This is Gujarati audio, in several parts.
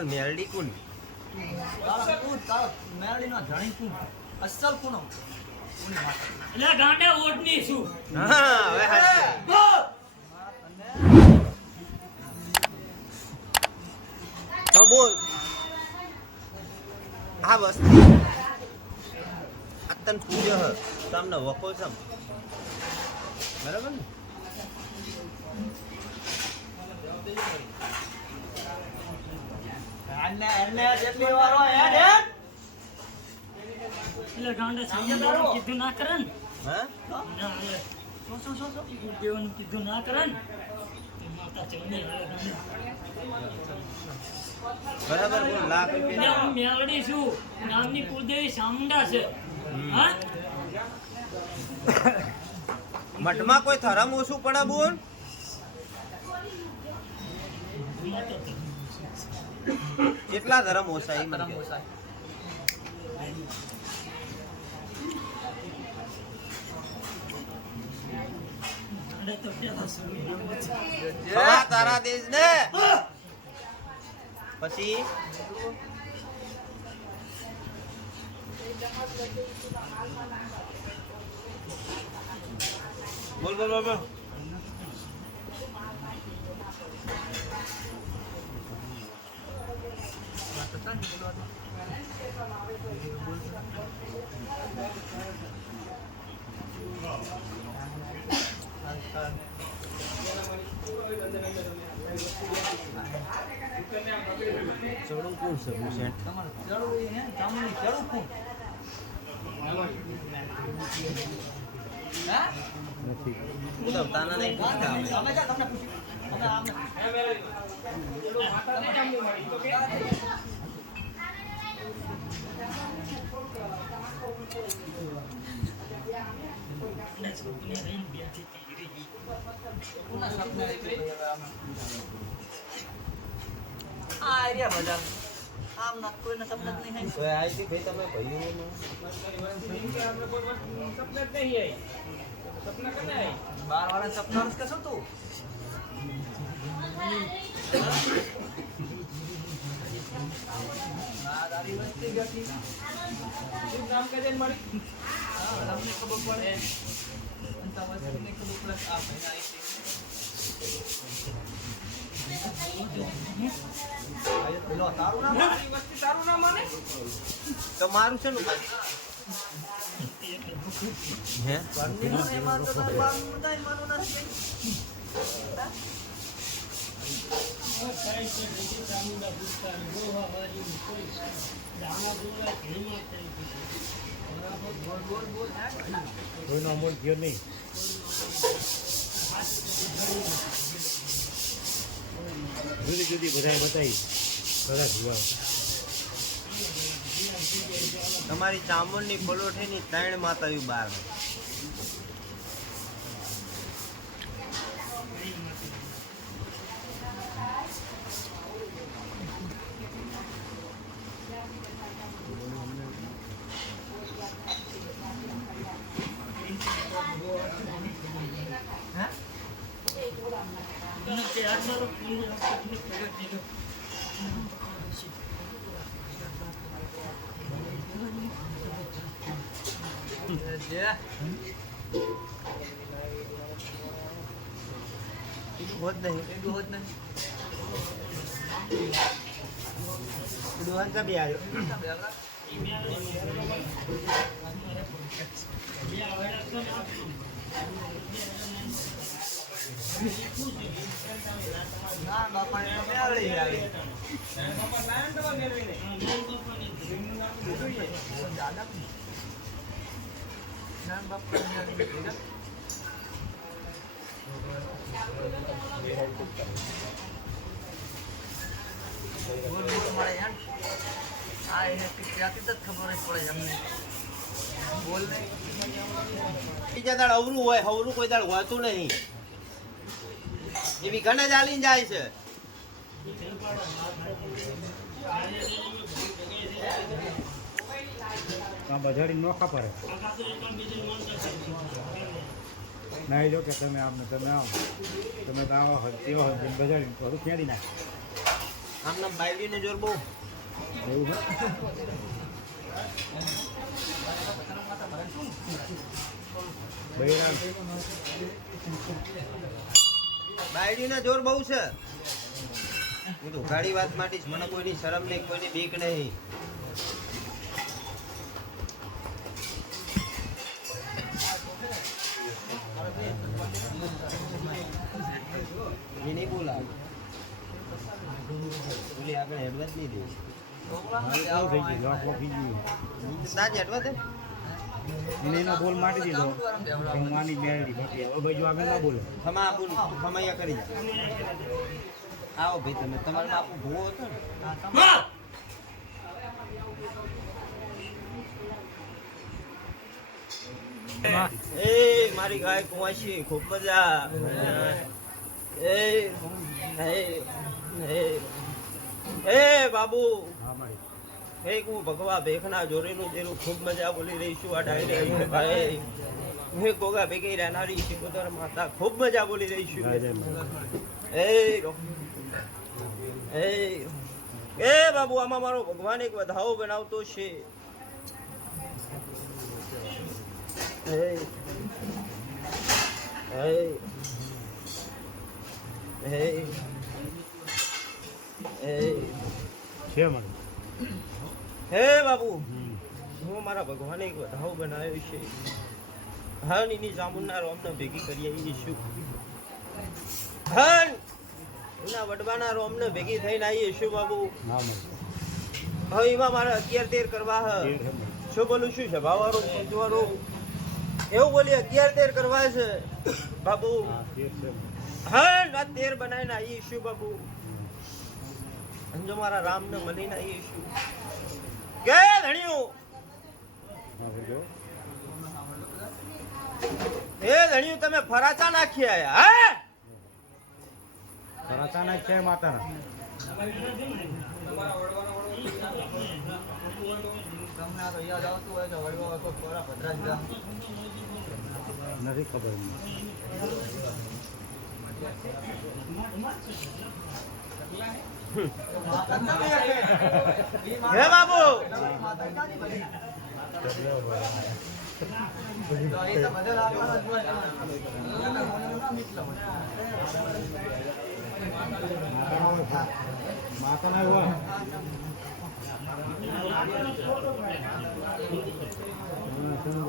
અસલ મેલડી કુન? મેરડીનો ધણી તું અસલ કુનો એટલે ગાંડા ઓટની છું હા. હવે તમને વકો છમ બરાબર ને અને એને જેટલી વાર હોય હેડ હેડ એટલે ગાંડા કીધું ના કરે ને. ના દેવાનું કીધું કરે ને. બરાબર લાખ રૂપિયા. હું મેલડી છું. નામની કુળદેવી ચામુંડા છે. હા? મઠમાં કોઈ થરમ ઓછું પડે બોલ. કેટલા ધરમ ઓછા એ મને ઓસાય તારા દેશ ને પછી? બોલ બોલ બોલ બોલ. ચડું કોણ છે ભૂષણ તમારે ચડવું એ હે ચામુંડી ચડવું કું હા નહીં પૂછતા અમે. તમને પૂછ્યું અમે આમને ગાંડા છોકરીને રહીને બેઠી હતી રહી. કોના સપના એ કઈ હવે આમ? આ આર્યા બજાર આમ ના કોઈના સપના જ નહીં તો આ છે ભાઈ તમે ભાઈઓનું બાર વાળા સપના કે તું. તમારે છે. ને હે? એમાં તો નહીં. જુદી જુદી બધાએ બતાવી. ખરા જોવા તમારી ચામુંડની પલોઠીની ત્રણ માતાવી બાર અને તે આટલો પીને આપણે પેલો દીધો. જે હોત નહીં એટલું હોત નહીં. ડોહાન ચા બી આવ્યો બે આવડા તો બીજા દાડ અવરું હોય અવરું કોઈ દાડ હોતું નહીં. એવી ઘણા ચાલીને જાય છે. બજાડી નો ખપરે કાકા તો એકદમ બીજું માનતા છે ના જો કે તમે આમને તમે આવો. તમે તો આવો તેવો હોય જેમ બજાડી થોડું નાખે. આમના બાયડીને જોર બહુ. એવું છે? બૈરા બાયડીના જોર બહુ છે. હું તો ગાડી વાત માંડીશ મને કોઈની શરમ નહીં કોઈની બીક નહીં. એ નહીં બોલાવે બોલી આપણે એડવાન્સ નહીં દઈશ તાજ એડવાન્સ? એને એનો બોલ મારી દીધો. હું આની મેળવી હવે બાજુ આગળ ના બોલે. ખમા આપું ખમૈયા કરી જા. આવો ભાઈ તમે. તમારે બાપુ ભૂવો હતો ને? એ મારી ગાય કુંવાસી ખૂબ મજા. એ એ બાબુ. હા ભગવા ભેખના જોરેનું જેનું ખૂબ મજા બોલી રહી આ ડાયરે ભાઈ. હે ગોગા ભેગી રહેનારી શિકોતર માતા ખૂબ મજા બોલી રહી છું. એ એ બાબુ, આમાં મારો ભગવાન એક વધાવો બનાવતો છે. એ એ છે મારી હે બાબુ? હું મારા ભગવાને એક વધાવ બનાવ્યો છે. હન એની જામુનના રોમને ભેગી કરી આવી છું હન! એના વડવાના રોમને ભેગી થઈને આવીએ છું બાબુ. હવે એમાં મારે અગિયાર તેર કરવા હ. શું છે શું બોલું છું? પંચવાળું? એવું બોલી અગિયાર તેર કરવા છે. બાબુ. હન! આ તેર બનાવીને આવીએ છું બાબુ. જો મારા રામને મળીને આવીએ છું કે ધણિયું એ ધણિયું તમે ફરાચા નાખી આયા હે? કરાચાના છે માતાના. તમને આ તો યાદ આવતું હોય તો વડવા વખત કોરા ભદ્રાજ ગામ નથી ખબર મને. હે બાબુ? માતાના હોય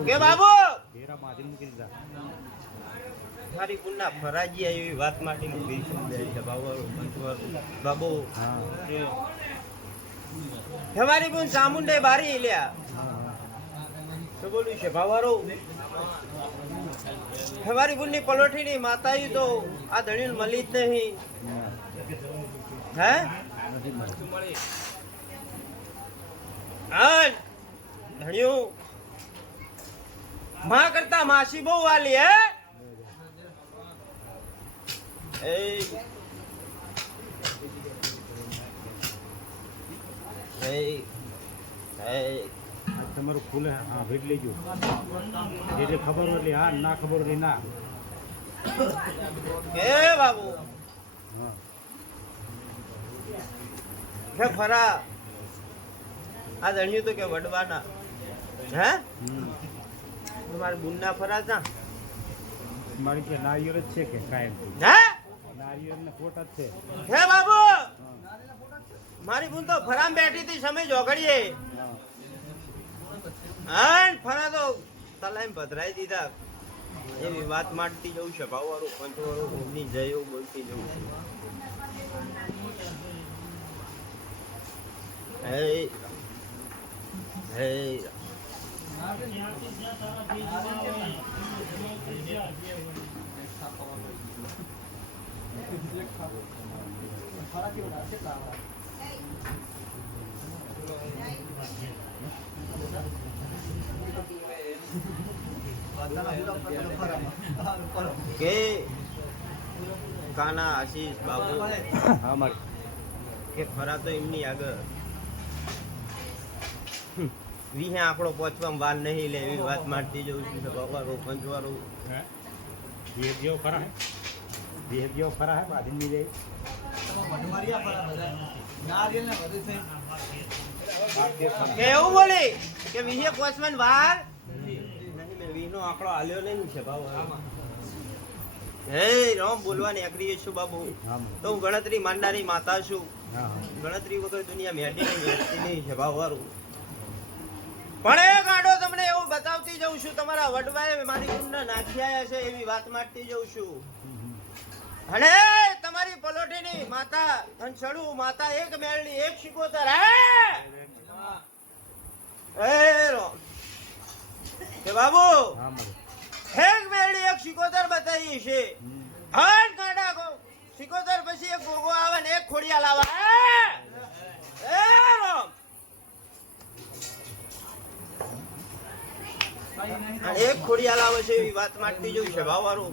કે બાબુ? ઘેરા માધ્યમ મૂકી દીધા મારી પુન્ના ફરાજી આવી વાત માટે હું છે બાબુ. બાબુ તમારી બુન ચામુંડે બારી લ્યા. હા હા તો બોલું છે ભાવારો તમારી બુનની પલોઠીની માતાયું તો આ ધણીને મળી જ નહીં. હે? હા ધણિયું. માં કરતા માસી બહુ વાલી હે? એ એ તમારું ખુલે હા ભેટ લેજો. એટલે ખબર હોય એટલે હા ના ખબર હોય ના. એ બાબુ. હા. હે ફરા. આ દણ્યું તો કે વડવાના. હે? મારે મારા ફરા તા. મારી કે નારિયેળ જ છે કે કાયમ. હે? હે બાબુ! મારી ભૂલ તો ફરામ બેઠી હતી, સમય જોગડીએ. હા ફરા તો તલાઈમ પધરાઈ દીધા. એવી વાત માંડતી જવું છે ભાવવાળું પંચવાળું એમની જય એવું બોલતી જવું છે. હે હે. કે કાના આશીષ બાબુ? હા મારી. કે ખરા તો એમની આગળ. વીહે આંકડો પહોંચવામાં વાર નહીં લે એવી વાત મારતી જવું છું પંચવાળો હે? વિવેક જેવો ખરા જેવો ખરા હે જાય બધા ને બધું થઈ કે એવું બોલી કે વીહે પહોંચવામાં વાર? વીનો આંકડો આલ્યો નહીં સભાવાળો હે રામ બોલવાની અઘરી છું બાબુ. તો હું ગણતરી માંડારી માતા છું. ગણતરી વગર દુનિયા મેટી નહીં મેળતી નહીં વારું. પણ એ ગાડો તમને એવું બતાવતી જઉં છું તમારા વડવાએ મારી કુંડ નાખી આયા છે એવી વાત મારતી જઉં છું. અને તમારી પલોઠીની માતા ધનસડુ માતા એક મેળની એક શિકોતર હે? રો. કે બાબુ એક મેળની એક શિકોતર બતાવી છે. હટ ગાડા શિકોતર પછી એક ગોગો આવે ને એક ખોડિયા લાવા હે? રામ એક ખોડિયા લાવે છે એવી વાત માટે જોઈ છે ભાવવાળું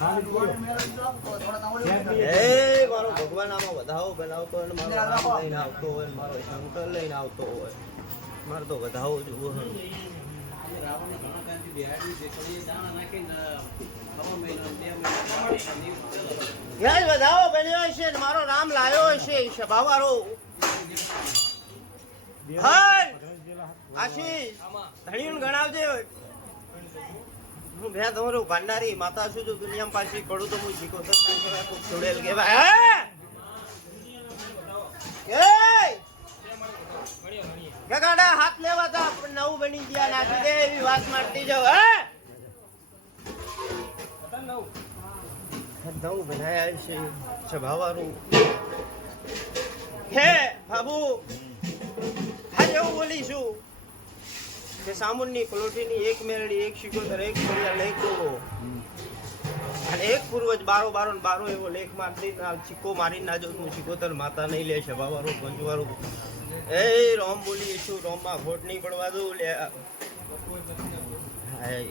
હા તો મારો ભગવાન આમાં વધાવો બનાવતો હોય મારો લઈને આવતો હોય મારો શંકર લઈને આવતો હોય મારે તો વધાવો જોવો હોય. વધાવો બન્યો હશે મારો રામ લાયો હશે હાલ! પચાસ આશીષ ધણી ગણાવજે હું માતા દુનિયામાં પાછી પડું હું બની ગયા નાખી દે એવી વાત મારતી જાવ હે? નવું બનાયા છે સ્વભાવવાળું હે બાબુ આજે એવું બોલીશું. કે સામુનની પલોઠીની એક મેરડી, એક શિકોતર, એક ફળિયા લેખ દો અને એક પૂર્વજ બારો બારો ને બારો એવો લેખ ના સિક્કો મારી ના જો હું શિકોતર માતા નહીં લે છે, બાવારો પંચવારો એ રોમ બોલી છું, રોમમાં ખોટ નહીં પડવા દઉં, લે. હાય.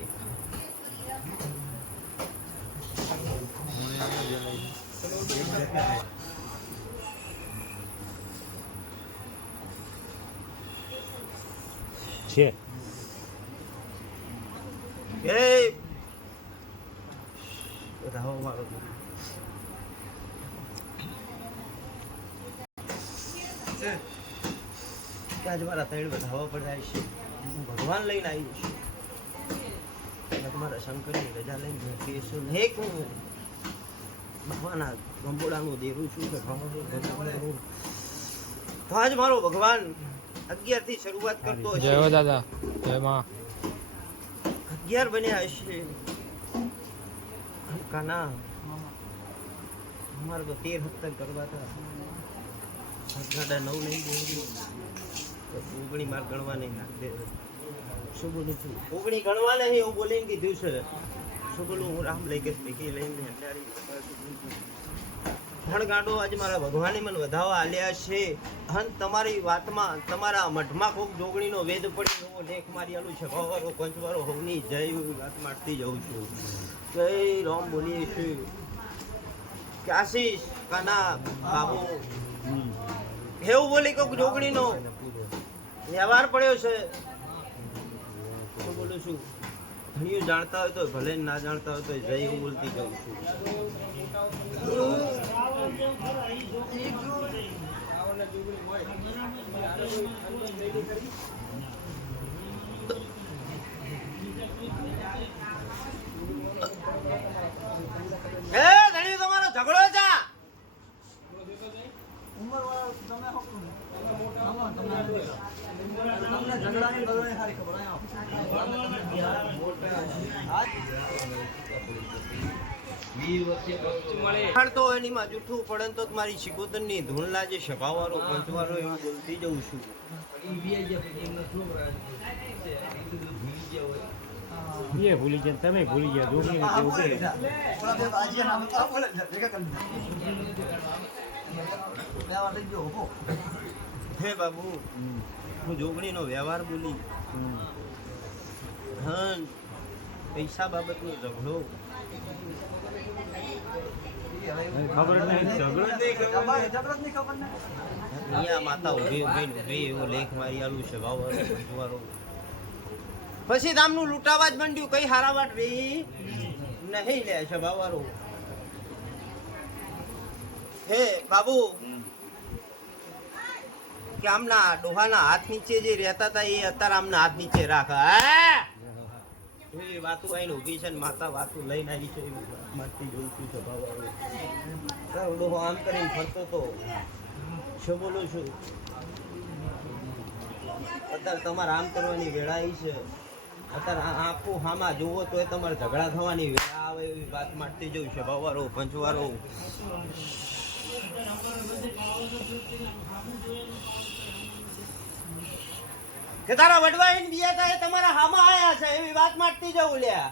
છે. આજ મારા ત્રણ પડાય છે હું ભગવાન લઈને આવી છું તમારા શંકરની રજા લઈને બેઠી છું ને એક હું ભગવાનના ગંબોડાનું દેવું છું કે ભગવાન તો આજ મારો ભગવાન અગિયારથી શરૂઆત કરતો જય દાદા જય માં. અગિયાર બન્યા હશે. કાના અમારે તો તેર હપ્તા કરવા હતા. ગાડા નવ નહીં તો ઓગણી માર ગણવા નહીં નાખ શું બોલું છું ઓગણી ગણવા નહીં એવું બોલીને કીધું છે. શું બોલું હું રામ લઈ ગઈ ભેગી લઈને ત્રણ આજે મારા ભગવાને મને વધાવા આલ્યા છે. હન તમારી વાતમાં, તમારા મઠમાં કોક જોગણીનો વેદ પડી એવો લેખ મારી આલું છે ભવારો કંચવારો હોવની જય વાત મારતી જાઉં છું. જય રામ બોલીએ છીએ. કે આશીષ કાના બાબુ. એવું બોલી કોક જોગણીનો વ્યવહાર પડ્યો છે. શું બોલું છું? ઘણીઓ જાણતા હોય તો ભલે ના જાણતા હોય તો જય હું બોલતી જાઉં છું હે ધણી તમારો ઝઘડો છે ઉંમરવાળા તમે હકું ને. તમે તમને તમને ઝઘડાની બધાની સારી ખબર હોય, આવો. આજ તો એની માં જૂઠું પડે તો મારી શિકોતરની ધૂન લાજે સભાવાળો પંચવાળો એવું બોલતી જઉં છું એ ભૂલી ગયા તમે ભૂલી ગયા કેવું. હે બાબુ હું જોગણીનો વ્યવહાર બોલી હમ. હા પૈસા બાબતનો ઝઘડો. ખબર નહીં ઝઘડો નહીં ખબર. અહીંયા માતા ઊભી ઊભી ઊભી એવો લેખ મારી આલું છે ભાવ જુવારો પછી દામનું લૂંટાવા જ માંડ્યું કઈ હારાવાટ રે? નહીં લે છે ભાવારો હે બાબુ. કે આમના ડોહાના હાથ નીચે જે રહેતા હતા એ અત્યારે આમના હાથ નીચે રાખ. હે? એવી વાતું આઈને ઊભી છે ને માતા વાતું લઈને આવી છે એવી વાત. માંથી જોઈ છું છે ભાવારો તારો ડોહો આમ કરીને ફરતો તો શું બોલું છું. અત્યારે તમારે આમ કરવાની વેળા આવી છે. અત્યારે આખું હામાં જુઓ તો તમારે ઝઘડા થવાની વેળા આવે એવી વાત માટી જવું છે. ભવારો પંચવારો કે તારા વડવા એને એ તમારા હામાં આયા છે એવી વાત માટતી જવું લ્યા.